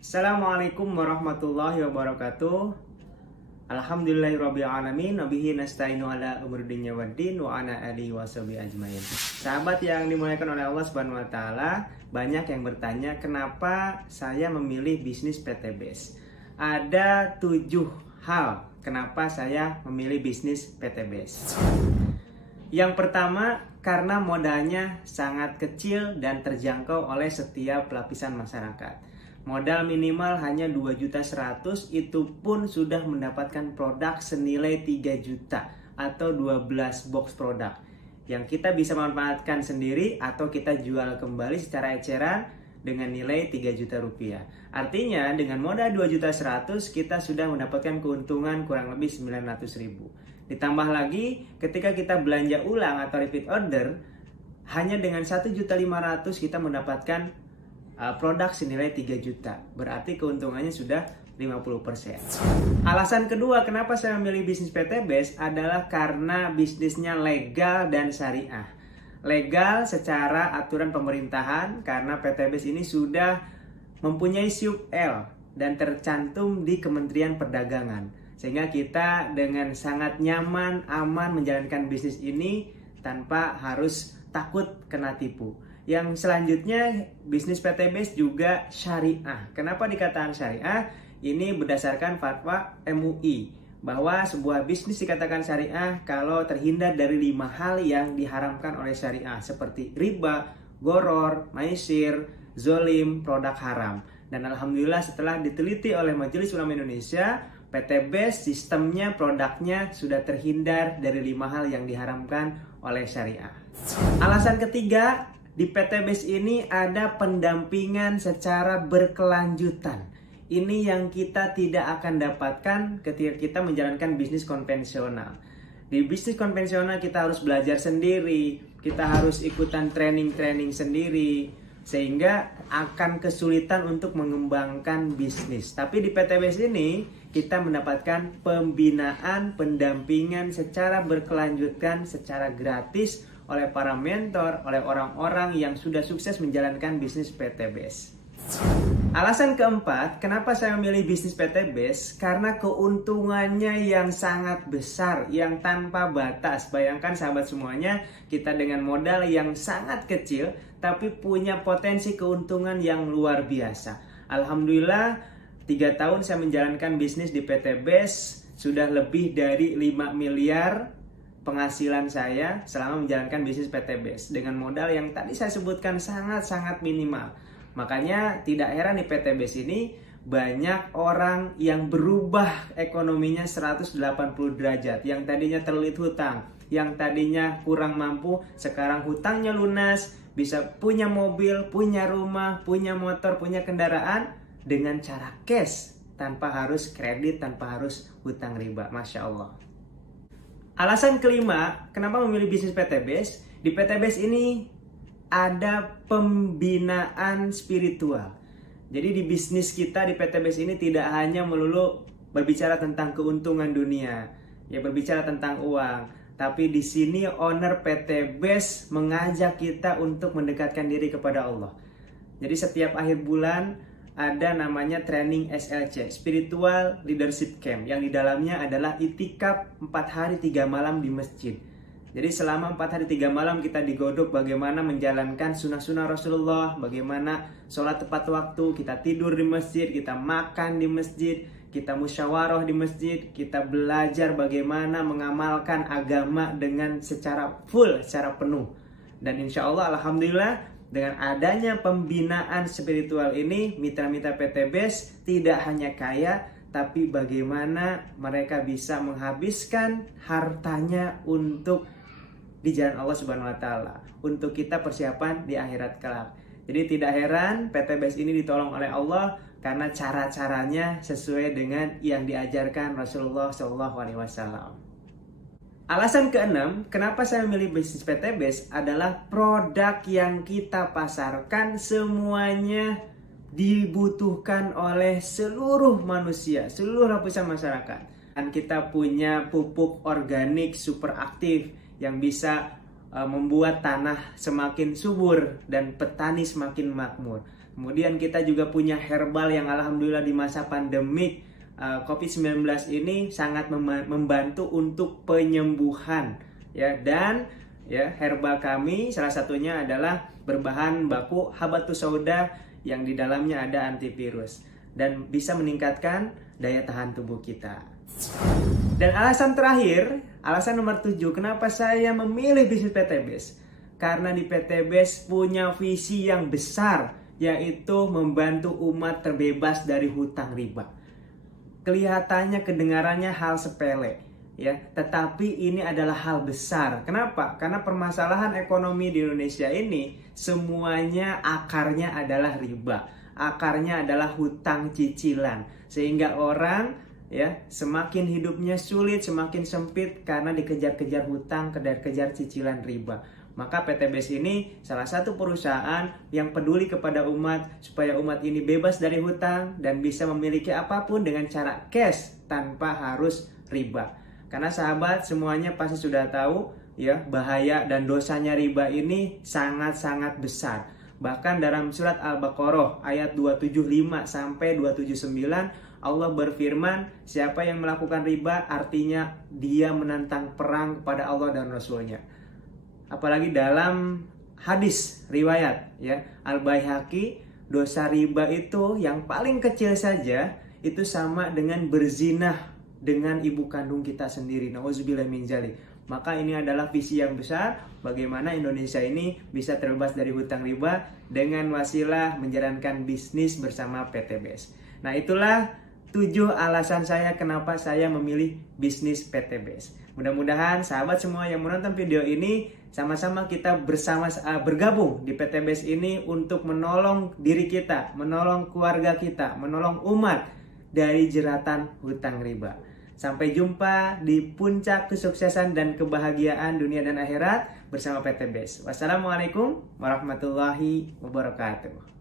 Assalamualaikum warahmatullahi wabarakatuh. Alhamdulillahirabbil alamin, wabihi nasta'inu ala umuri dunya waddin wa ana alihi washabihi ajmain. Sahabat yang dimuliakan oleh Allah Subhanahu wa taala, banyak yang bertanya kenapa saya memilih bisnis PT BES. Ada 7 hal kenapa saya memilih bisnis PT BES. Yang pertama, karena modalnya sangat kecil dan terjangkau oleh setiap lapisan masyarakat. Modal minimal hanya 2.100.000, itu pun sudah mendapatkan produk senilai 3 juta atau 12 box produk yang kita bisa manfaatkan sendiri atau kita jual kembali secara eceran dengan nilai 3 juta rupiah. Artinya dengan modal 2.100.000 kita sudah mendapatkan keuntungan kurang lebih 900.000. Ditambah lagi ketika kita belanja ulang atau repeat order, hanya dengan 1.500.000 kita mendapatkan produk senilai 3 juta. Berarti keuntungannya sudah 50%. Alasan kedua kenapa saya memilih bisnis PT BES adalah karena bisnisnya legal dan syariah. Legal secara aturan pemerintahan karena PT BES ini sudah mempunyai SIUP L dan tercantum di Kementerian Perdagangan. Sehingga kita dengan sangat nyaman, aman menjalankan bisnis ini tanpa harus takut kena tipu. Yang selanjutnya, bisnis PT BES juga syariah. Kenapa dikatakan syariah? Ini berdasarkan fatwa MUI bahwa sebuah bisnis dikatakan syariah kalau terhindar dari 5 hal yang diharamkan oleh syariah seperti riba, goror, maisir, zolim, produk haram. Dan alhamdulillah setelah diteliti oleh Majelis Ulama Indonesia, PT BES sistemnya, produknya sudah terhindar dari 5 hal yang diharamkan oleh syariah. Alasan ketiga, di PT BES ini ada pendampingan secara berkelanjutan. Ini yang kita tidak akan dapatkan ketika kita menjalankan bisnis konvensional. Di bisnis konvensional kita harus belajar sendiri, kita harus ikutan training sendiri, sehingga akan kesulitan untuk mengembangkan bisnis. Tapi di PT BES ini kita mendapatkan pembinaan, pendampingan secara berkelanjutan, secara gratis oleh para mentor, oleh orang-orang yang sudah sukses menjalankan bisnis PT BES. Alasan keempat, kenapa saya memilih bisnis PT BES? Karena keuntungannya yang sangat besar, yang tanpa batas. Bayangkan sahabat semuanya, kita dengan modal yang sangat kecil, tapi punya potensi keuntungan yang luar biasa. Alhamdulillah, 3 tahun saya menjalankan bisnis di PT BES, sudah lebih dari 5 miliar penghasilan saya selama menjalankan bisnis PT BES dengan modal yang tadi saya sebutkan sangat-sangat minimal. Makanya tidak heran di PT BES ini banyak orang yang berubah ekonominya 180 derajat. Yang tadinya terlilit hutang, yang tadinya kurang mampu, sekarang hutangnya lunas, bisa punya mobil, punya rumah, punya motor, punya kendaraan dengan cara cash, tanpa harus kredit, tanpa harus hutang riba. Masya Allah. Alasan kelima, kenapa memilih bisnis PT BES? Di PT BES ini ada pembinaan spiritual. Jadi di bisnis kita di PT BES ini tidak hanya melulu berbicara tentang keuntungan dunia, ya berbicara tentang uang, tapi di sini owner PT BES mengajak kita untuk mendekatkan diri kepada Allah. Jadi setiap akhir bulan ada namanya training SLC, Spiritual Leadership Camp, yang di dalamnya adalah itikaf 4 hari 3 malam di masjid. Jadi selama 4 hari 3 malam kita digodok bagaimana menjalankan sunnah-sunnah Rasulullah, bagaimana sholat tepat waktu, kita tidur di masjid, kita makan di masjid, kita musyawarah di masjid, kita belajar bagaimana mengamalkan agama dengan secara full, secara penuh. Dan insya Allah, alhamdulillah, dengan adanya pembinaan spiritual ini, mitra-mitra PT BES tidak hanya kaya, tapi bagaimana mereka bisa menghabiskan hartanya untuk di jalan Allah Subhanahu wa taala, untuk kita persiapan di akhirat kelak. Jadi tidak heran PT BES ini ditolong oleh Allah karena cara-caranya sesuai dengan yang diajarkan Rasulullah SAW. Alasan keenam, kenapa saya memilih bisnis PT BES adalah produk yang kita pasarkan semuanya dibutuhkan oleh seluruh manusia, seluruh lapisan masyarakat. Dan kita punya pupuk organik super aktif yang bisa membuat tanah semakin subur dan petani semakin makmur. Kemudian kita juga punya herbal yang alhamdulillah di masa pandemik COVID-19 ini sangat membantu untuk penyembuhan ya. Dan ya, herbal kami salah satunya adalah berbahan baku habatus sauda yang di dalamnya ada antivirus dan bisa meningkatkan daya tahan tubuh kita. Dan alasan terakhir, alasan nomor 7, kenapa saya memilih bisnis PTBS? Karena di PTBS punya visi yang besar, yaitu membantu umat terbebas dari hutang riba. Kelihatannya, kedengarannya hal sepele, ya, tetapi ini adalah hal besar. Kenapa? Karena permasalahan ekonomi di Indonesia ini semuanya akarnya adalah riba, akarnya adalah hutang cicilan, sehingga orang ya semakin hidupnya sulit, semakin sempit karena dikejar-kejar hutang, kejar-kejar cicilan riba. Maka PTBS ini salah satu perusahaan yang peduli kepada umat supaya umat ini bebas dari hutang dan bisa memiliki apapun dengan cara cash tanpa harus riba. Karena sahabat semuanya pasti sudah tahu ya, bahaya dan dosanya riba ini sangat-sangat besar. Bahkan dalam surat Al-Baqarah ayat 275 sampai 279 Allah berfirman, siapa yang melakukan riba artinya dia menantang perang kepada Allah dan Rasulnya. Apalagi dalam hadis riwayat ya Al-Baihaqi, dosa riba itu yang paling kecil saja itu sama dengan berzinah dengan ibu kandung kita sendiri. Nauzubillah min dzalik. Maka ini adalah visi yang besar bagaimana Indonesia ini bisa terbebas dari hutang riba dengan wasilah menjalankan bisnis bersama PTBS. Nah, itulah 7 alasan saya kenapa saya memilih bisnis PTBS. Mudah-mudahan sahabat semua yang menonton video ini sama-sama kita bergabung di PTBS ini untuk menolong diri kita, menolong keluarga kita, menolong umat dari jeratan hutang riba. Sampai jumpa di puncak kesuksesan dan kebahagiaan dunia dan akhirat bersama PTBS. Wassalamualaikum warahmatullahi wabarakatuh.